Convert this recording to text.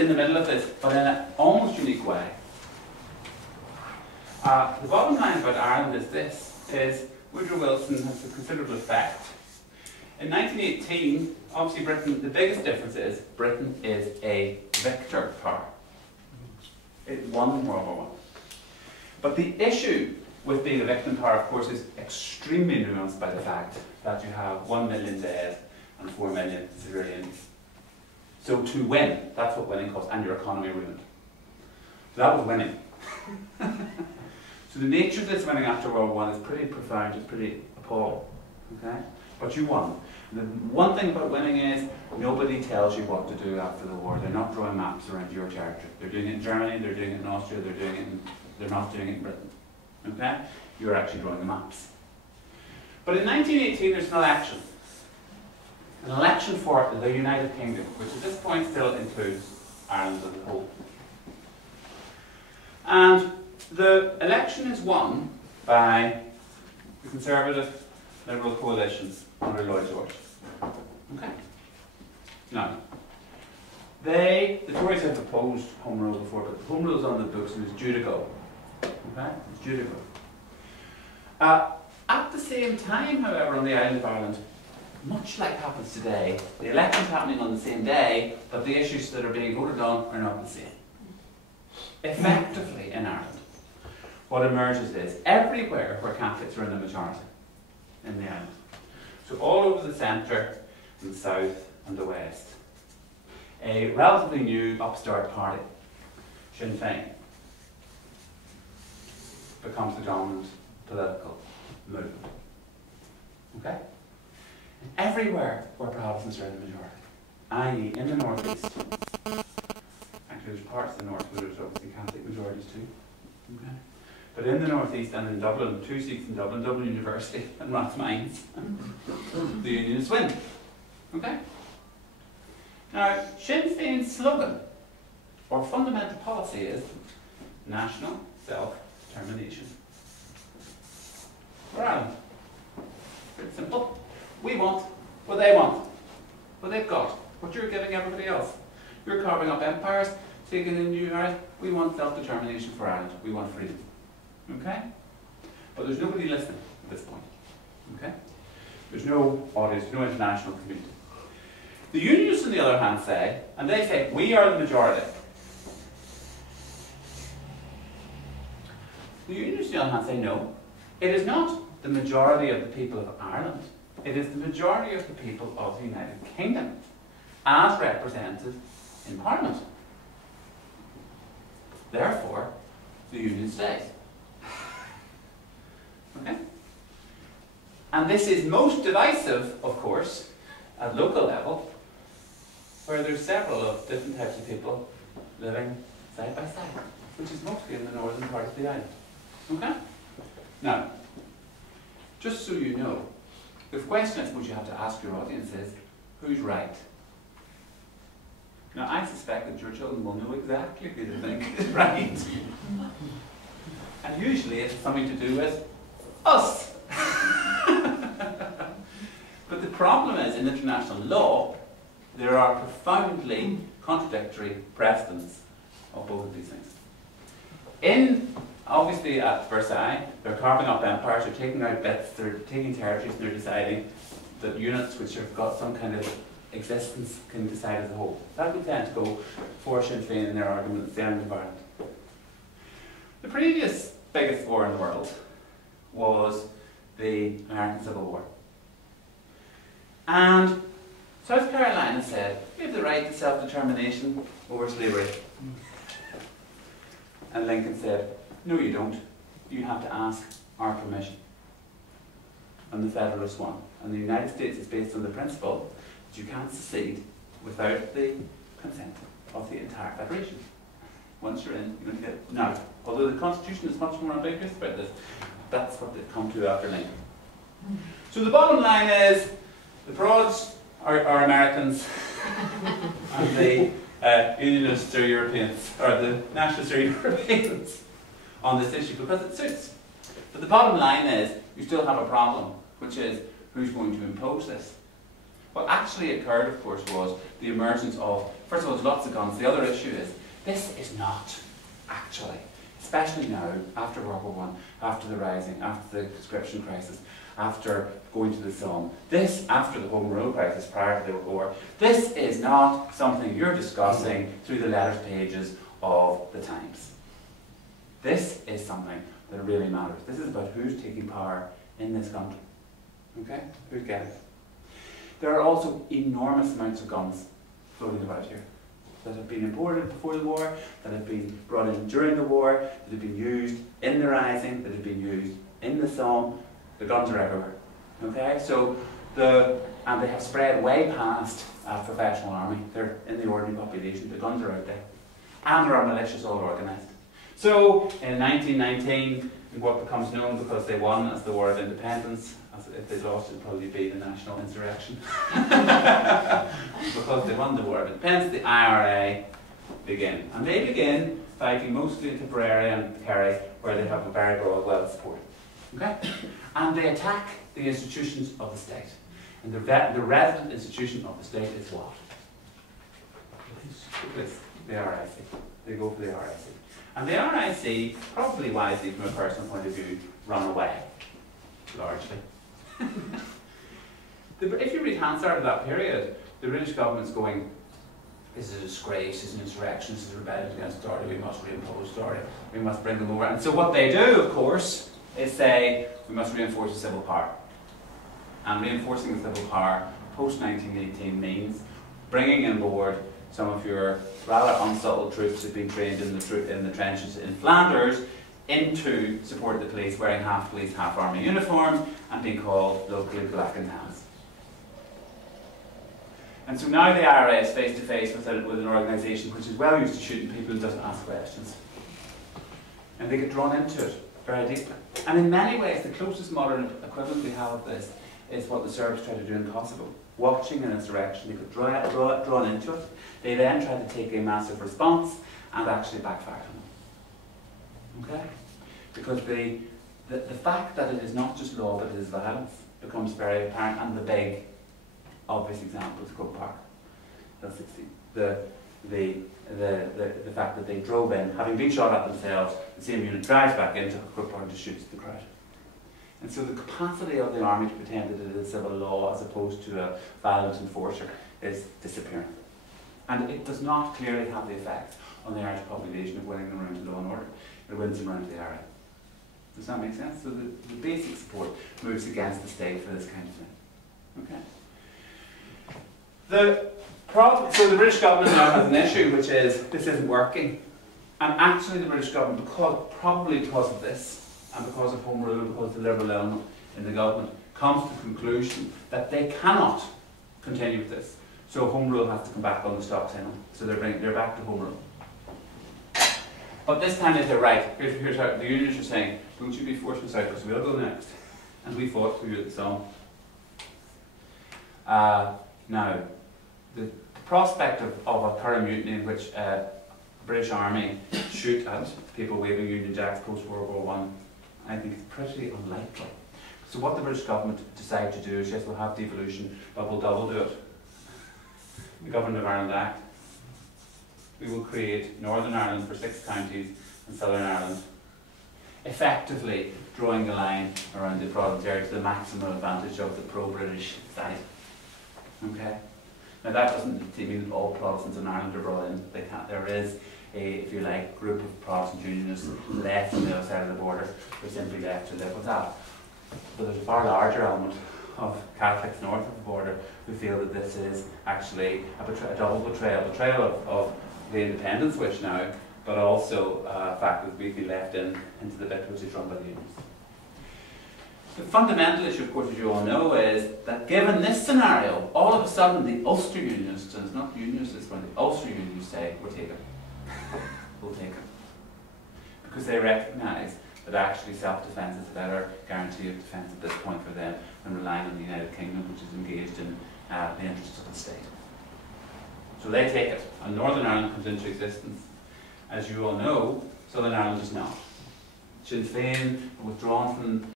in the middle of this, but in an almost unique way. The bottom line about Ireland is this, is Woodrow Wilson has a considerable effect. In 1918, obviously Britain, the biggest difference is Britain is a victor power. It won World War I. But the issue with being a victim power, of course, is extremely nuanced by the fact that you have 1 million dead and 4 million civilians. So to win, that's what winning costs, and your economy ruined. So that was winning. So the nature of this winning after World War I is pretty profound, it's pretty appalling. Okay? But you won. The one thing about winning is nobody tells you what to do after the war. They're not drawing maps around your territory. They're doing it in Germany, they're doing it in Austria, they're not doing it in Britain. Okay? You're actually drawing the maps. But in 1918 there's an election. An election for the United Kingdom, which at this point still includes Ireland as a whole. And the election is won by the Conservative Liberal coalitions under Lloyd George. Okay. Now, the Tories have opposed Home Rule before, but Home Rule is on the books and it's due to go. Okay? It's due to go. At the same time, however, on the island of Ireland, much like happens today, the election's happening on the same day, but the issues that are being voted on are not the same. Effectively, in Ireland, what emerges is everywhere where Catholics are in the majority in the island. So all over the centre, and the south, and the west, a relatively new upstart party, Sinn Fein, becomes the dominant political movement. Okay? Everywhere where Protestants are in the majority, i.e. in the northeast. Actually, there's parts of the north where there's obviously Catholic majorities too. Okay? But in the northeast and in Dublin, 2 seats in Dublin, Dublin University and Rathmines, the Unionists win. Okay? Now, Sinn Féin's slogan, or fundamental policy, is national self-determination. For Ireland. Pretty simple. We want what they want, what they've got, what you're giving everybody else. You're carving up empires, taking in new Ireland. We want self-determination for Ireland. We want freedom. Okay? But there's nobody listening at this point. Okay? There's no audience, no international community. The Unionists, on the other hand, say, and they say, we are the majority. The Unionists, on the other hand, say, no. It is not the majority of the people of Ireland. It is the majority of the people of the United Kingdom, as represented in Parliament. Therefore, the Union stays. Okay? And this is most divisive, of course, at local level, where there's several of different types of people living side by side, which is mostly in the northern part of the island. Okay? Now, just so you know, the question I suppose you have to ask your audience is, who's right? Now, I suspect that your children will know exactly who they think is right. And usually it's something to do with us. But the problem is, in international law, there are profoundly contradictory precedents of both of these things. Obviously at Versailles, they're carving up empires, they're taking out bits, they're taking territories, and they're deciding that units which have got some kind of existence can decide as a whole. That would tend to go for Sinn Féin in their arguments, the end of Ireland. The previous biggest war in the world was the American Civil War. And South Carolina said, we have the right to self-determination over slavery. And Lincoln said, no you don't. You have to ask our permission. And the Federalists won. And the United States is based on the principle that you can't secede without the consent of the entire Federation. Once you're in, you're going to get... Now, although the Constitution is much more ambiguous about this, that's what they've come to after Lincoln. So the bottom line is, the Prods are Americans, and the Unionists are Europeans, or the Nationalists are Europeans on this issue, because it suits. But the bottom line is, you still have a problem, which is, who's going to impose this? What actually occurred, of course, was the emergence of, first of all, there's lots of guns. The other issue is, this is not actually, especially now, after World War I, after the Rising, after the conscription crisis, after going to the Somme, this, after the Home Rule crisis prior to the war, this is not something you're discussing through the letters pages of the Times. This is something that really matters. This is about who's taking power in this country. Okay? Who's getting it? There are also enormous amounts of guns floating about here that have been imported before the war, that have been brought in during the war, that have been used in the Rising, that have been used in the Somme. The guns are everywhere. Okay? So, and they have spread way past professional army. They're in the ordinary population. The guns are out there. And there are militias all organised. So, in 1919, in what becomes known because they won as the War of Independence, as if they lost, it would probably be the national insurrection. Because they won the War of Independence, the IRA begin. And they begin fighting mostly in Tipperary and Kerry, where they have a very broad well support. Okay? And they attack the institutions of the state. And the resident institution of the state is what? It's the RIC. They go for the RIC. And the RIC, probably wisely from a personal point of view, run away, largely. If you read Hansard of that period, the British government's going, this is a disgrace, this is an insurrection, this is a rebellion against authority, we must reimpose authority, we must bring them over. And so what they do, of course, is say, we must reinforce the civil power. And reinforcing the civil power post-1918 means bringing on board some of your rather unsubtle troops who've been trained in the trenches in Flanders into support the police, wearing half police, half army uniforms, and being called locally Black and Tans. And so now the IRA is face to face with an organisation which is well used to shooting people and doesn't ask questions. And they get drawn into it very deeply. And in many ways, the closest modern equivalent we have of this is what the Serbs tried to do in Kosovo. Watching an insurrection, they got drawn into it. They then tried to take a massive response and actually backfired on them. Okay? Because the fact that it is not just law but it is violence becomes very apparent, and the big obvious example is Croke Park. The fact that they drove in, having been shot at themselves, the same unit drives back into Croke Park and shoots the crowd. And so the capacity of the army to pretend that it is civil law as opposed to a violent enforcer is disappearing. And it does not clearly have the effect on the Irish population of winning them around to law and order. It wins them around to the IRA. Does that make sense? So the basic support moves against the state for this kind of thing. Okay. So the British government now has an issue, which is this isn't working. And actually the British government, probably because of this, and because of Home Rule, because of the Liberal element in the government, comes to the conclusion that they cannot continue with this. So Home Rule has to come back on the stop signal. So they're back to Home Rule. But this time they say, right, here's how the unions are saying, don't you be forcing us out because we'll go next. And we fought through the Somme. Now, the prospect of a current mutiny in which British Army shoot at people waving Union Jacks post-World War I think it's pretty unlikely. So what the British government decided to do is, yes, we'll have devolution, but we'll double do it. The Government of Ireland Act. We will create Northern Ireland for 6 counties and Southern Ireland, effectively drawing the line around the Province area to the maximum advantage of the pro-British side. Okay? Now that doesn't mean that all Protestants in Ireland are brought in. They can't. There is a, if you like, group of Protestant unionists left on the other side of the border who are simply left to live with that. But there's a far larger element of Catholics north of the border who feel that this is actually a double betrayal of the independence wish now, but also a fact that we'd be left into the bit which is run by the unions. The fundamental issue, of course, as you all know, is that given this scenario, all of a sudden the Ulster Unionists, and it's not the Unionists, it's when the Ulster Unionists say, we're taken. We'll take it. Because they recognise that actually self-defence is a better guarantee of defence at this point for them than relying on the United Kingdom, which is engaged in the interests of the state. So they take it, and Northern Ireland comes into existence. As you all know, Southern Ireland is not. Sinn Fein withdrawn from